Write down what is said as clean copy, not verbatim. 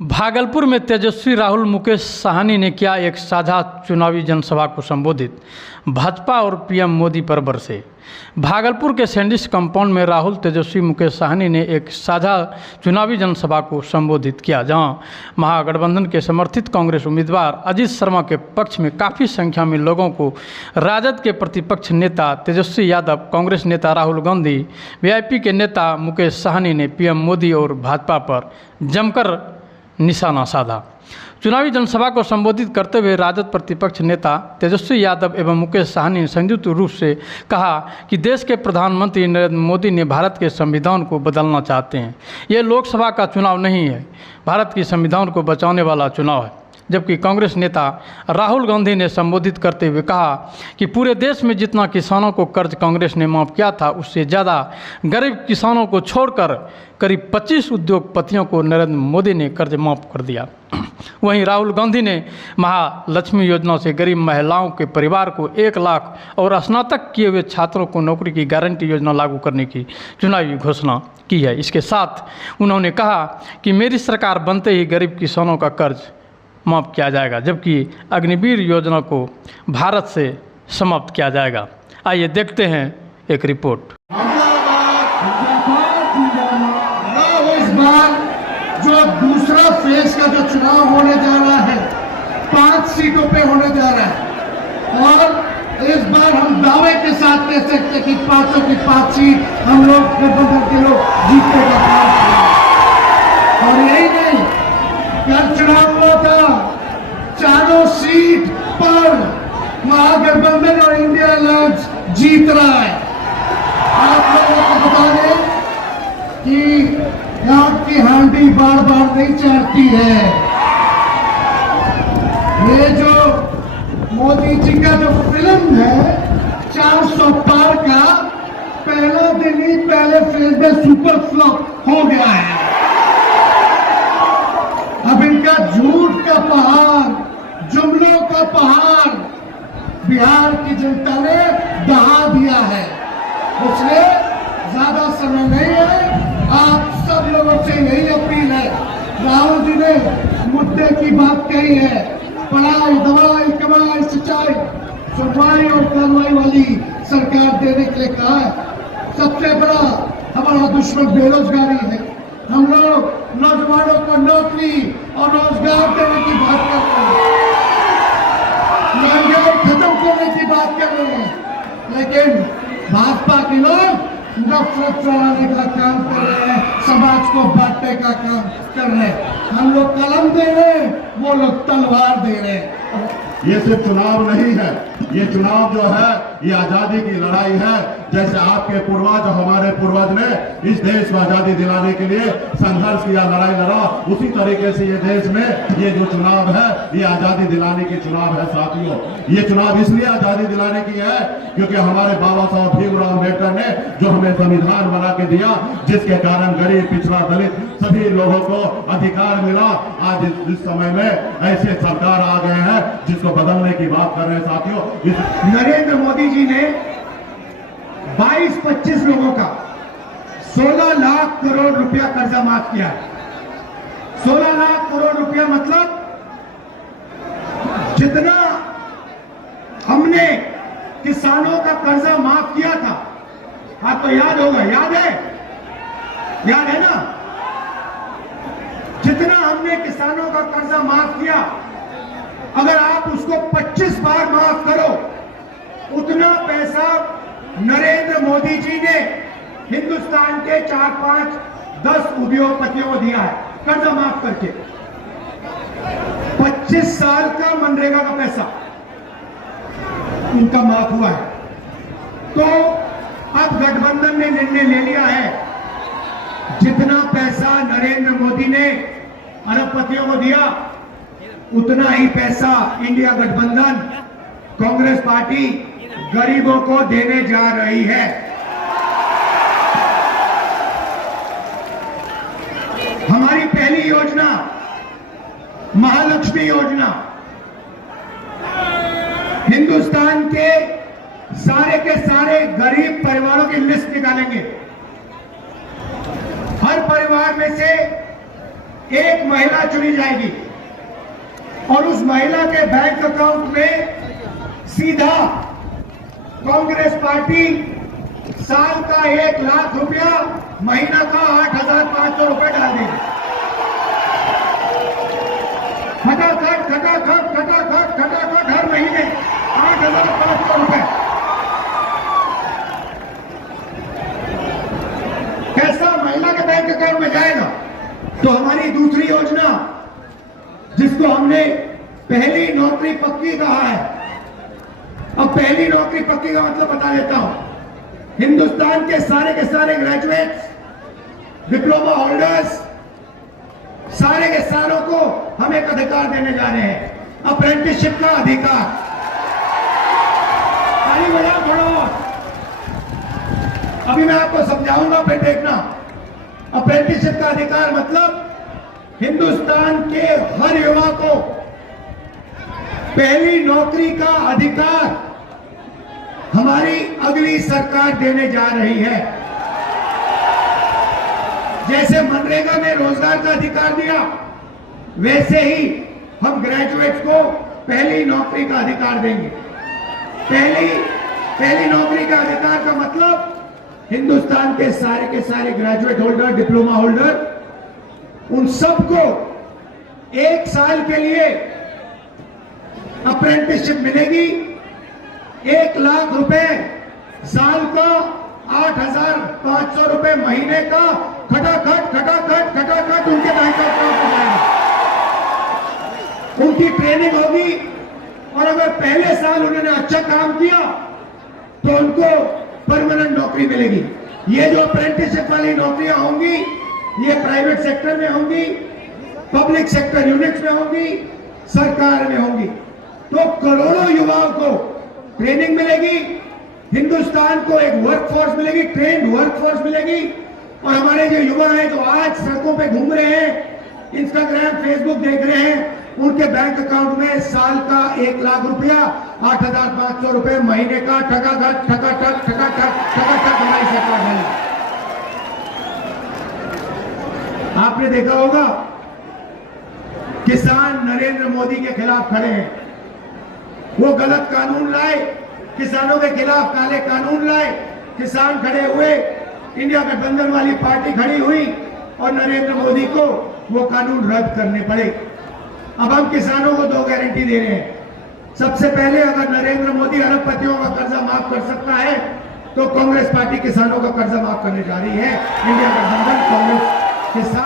भागलपुर में तेजस्वी राहुल मुकेश साहनी ने किया एक साझा चुनावी जनसभा को संबोधित। भाजपा और पीएम मोदी पर बरसे। भागलपुर के सैंडिस कंपाउंड में राहुल तेजस्वी मुकेश साहनी ने एक साझा चुनावी जनसभा को संबोधित किया, जहां महागठबंधन के समर्थित कांग्रेस उम्मीदवार अजीत शर्मा के पक्ष में काफ़ी संख्या में लोगों को राजद के प्रतिपक्ष नेता तेजस्वी यादव, कांग्रेस नेता राहुल गांधी, वीआईपी के नेता मुकेश साहनी ने पीएम मोदी और भाजपा पर जमकर निशाना साधा। चुनावी जनसभा को संबोधित करते हुए राजद प्रतिपक्ष नेता तेजस्वी यादव एवं मुकेश साहनी ने संयुक्त रूप से कहा कि देश के प्रधानमंत्री नरेंद्र मोदी ने भारत के संविधान को बदलना चाहते हैं। ये लोकसभा का चुनाव नहीं है, भारत की संविधान को बचाने वाला चुनाव है। जबकि कांग्रेस नेता राहुल गांधी ने संबोधित करते हुए कहा कि पूरे देश में जितना किसानों को कर्ज कांग्रेस ने माफ़ किया था, उससे ज़्यादा गरीब किसानों को छोड़कर करीब 25 उद्योगपतियों को नरेंद्र मोदी ने कर्ज माफ़ कर दिया। वहीं राहुल गांधी ने महालक्ष्मी योजना से गरीब महिलाओं के परिवार को 1 लाख और स्नातक किए हुए छात्रों को नौकरी की गारंटी योजना लागू करने की चुनावी घोषणा की है। इसके साथ उन्होंने कहा कि मेरी सरकार बनते ही गरीब किसानों का कर्ज माफ़ किया जाएगा, जबकि अग्निवीर योजना को भारत से समाप्त किया जाएगा। आइए देखते हैं एक रिपोर्ट। इस बार जो दूसरा फेज का जो चुनाव होने जा रहा है 5 सीटों पे होने जा रहा है, और इस बार हम दावे के साथ कह सकते हैं कि 5 की 5 सीट हम लोग गठबंधन के लोग जीतने का काम करेंगे। और यही नहीं, कल चुनाव हुआ था, चारों सीट पर महागठबंधन और इंडिया अलायंस जीत रहा है। आप लोगों को बता दें कि यहाँ की हांडी बार बार नहीं चढ़ती है। ये जो मोदी जी का जो फिल्म है 400 पार का, पहला दिन ही पहले फेज में सुपर फ्लॉप हो गया है। अब इनका झूठ का पहाड़, जुमलों का पहाड़ बिहार की जनता ने दहा दिया है। इसलिए ज्यादा समय नहीं है, आप सब लोगों से यही अपील है। राहुल जी ने मुद्दे की बात कही है, पढ़ाई, दवाई, कमाई, सिंचाई, सुनवाई और कार्रवाई वाली सरकार देने के लिए कहा है। सबसे बड़ा हमारा दुश्मन बेरोजगारी है। हम लोग नौजवानों को नौकरी और रोजगार देने की बात करते हैं, महंगाई खत्म करने की बात कर रहे हैं, लेकिन भाजपा के लोग नफरत फैलाने का काम कर रहे हैं, समाज को बांटने का काम कर रहे हैं। हम लोग कलम दे रहे हैं, वो लोग तलवार दे रहे हैं। ये सिर्फ चुनाव नहीं है, ये चुनाव जो है ये आजादी की लड़ाई है। जैसे आपके पूर्वज, हमारे पूर्वज ने इस देश को आजादी दिलाने के लिए संघर्ष किया, लड़ाई लड़ा, उसी तरीके से ये देश में ये जो चुनाव है ये आजादी दिलाने की चुनाव है। साथियों, ये चुनाव इसलिए आजादी दिलाने की है क्योंकि हमारे बाबा साहब भीमराव अम्बेडकर ने जो हमें संविधान बना के दिया, जिसके कारण गरीब, पिछड़ा, दलित सभी लोगों को अधिकार मिला। आज इस समय में ऐसे सरकार आ गए हैं जिसको बदलने की बात कर रहे हैं। साथियों, नरेंद्र मोदी जी ने 22-25 लोगों का 16 लाख करोड़ रुपया कर्जा माफ किया है। 16 लाख करोड़ रुपया मतलब जितना हमने किसानों का कर्जा माफ किया था, आपको याद होगा, याद है ना? जितना हमने किसानों का कर्जा माफ किया, अगर आप उसको 25 बार माफ करो, उतना पैसा नरेंद्र मोदी जी ने हिंदुस्तान के 4-5-10 उद्योगपतियों को दिया है कर्जा माफ करके। 25 साल का मनरेगा का पैसा उनका माफ हुआ है। तो अब गठबंधन ने निर्णय ले लिया है, जितना पैसा नरेंद्र मोदी ने अरबपतियों को दिया, उतना ही पैसा इंडिया गठबंधन, कांग्रेस पार्टी गरीबों को देने जा रही है। हमारी पहली योजना महालक्ष्मी योजना, हिंदुस्तान के सारे गरीब परिवारों की लिस्ट निकालेंगे। हर परिवार में से एक महिला चुनी जाएगी और उस महिला के बैंक अकाउंट में सीधा कांग्रेस पार्टी साल का 1 लाख रुपया, महीना का 8,500 रुपए डाल देगी। खटाखट खटाखट खटाखट खटाखट हर महीने 8,500 रुपए। कैसा महिला के बैंक अकाउंट में जाएगा? तो हमारी दूसरी योजना, जिसको हमने पहली नौकरी पक्की कहा है, अब पहली नौकरी पक्की का मतलब बता देता हूं। हिंदुस्तान के सारे ग्रेजुएट्स, डिप्लोमा होल्डर्स, सारे के सारों को हम एक अधिकार देने जा रहे हैं, अप्रेंटिसशिप का अधिकार। ताली बजाओ थोड़ा और। अभी मैं आपको समझाऊंगा, फिर देखना। अप्रेंटिसशिप का अधिकार मतलब हिंदुस्तान के हर युवा को पहली नौकरी का अधिकार हमारी अगली सरकार देने जा रही है। जैसे मनरेगा में रोजगार का अधिकार दिया, वैसे ही हम ग्रेजुएट्स को पहली नौकरी का अधिकार देंगे। पहली नौकरी का अधिकार का मतलब हिंदुस्तान के सारे ग्रेजुएट होल्डर, डिप्लोमा होल्डर, उन सबको 1 साल के लिए अप्रेंटिसशिप मिलेगी। 1 लाख रुपए साल का, 8,500 रुपए महीने का, खटाखट खटाखट खटाखट उनके बैंक अकाउंट में जाएगा। उनकी ट्रेनिंग होगी और अगर पहले साल उन्होंने अच्छा काम किया तो उनको परमानेंट नौकरी मिलेगी। ये जो अप्रेंटिसशिप वाली नौकरियां होंगी, ये प्राइवेट सेक्टर में होंगी, पब्लिक सेक्टर यूनिट्स में होंगी, सरकार में होंगी। तो करोड़ों युवाओं को ट्रेनिंग मिलेगी, हिंदुस्तान को एक वर्कफोर्स मिलेगी, ट्रेंड वर्कफोर्स मिलेगी। और हमारे जो युवा हैं जो आज सड़कों पे घूम रहे हैं, इंस्टाग्राम फेसबुक देख रहे हैं, उनके बैंक अकाउंट में साल का 1 लाख रुपया, 8,500 रुपए महीने का, ठकाठक ठकाठक ठकाठक ठकाठक हमारी सरकार है। आपने देखा होगा किसान नरेंद्र मोदी के खिलाफ खड़े हैं। वो गलत कानून लाए, किसानों के खिलाफ काले कानून लाए, किसान खड़े हुए, इंडिया गठबंधन वाली पार्टी खड़ी हुई और नरेंद्र मोदी को वो कानून रद्द करने पड़े। अब हम किसानों को 2 गारंटी दे रहे हैं। सबसे पहले, अगर नरेंद्र मोदी अरबपतियों का कर्जा माफ कर सकता है तो कांग्रेस पार्टी किसानों का कर्जा माफ करने जा रही है। इंडिया गठबंधन कांग्रेस के साथ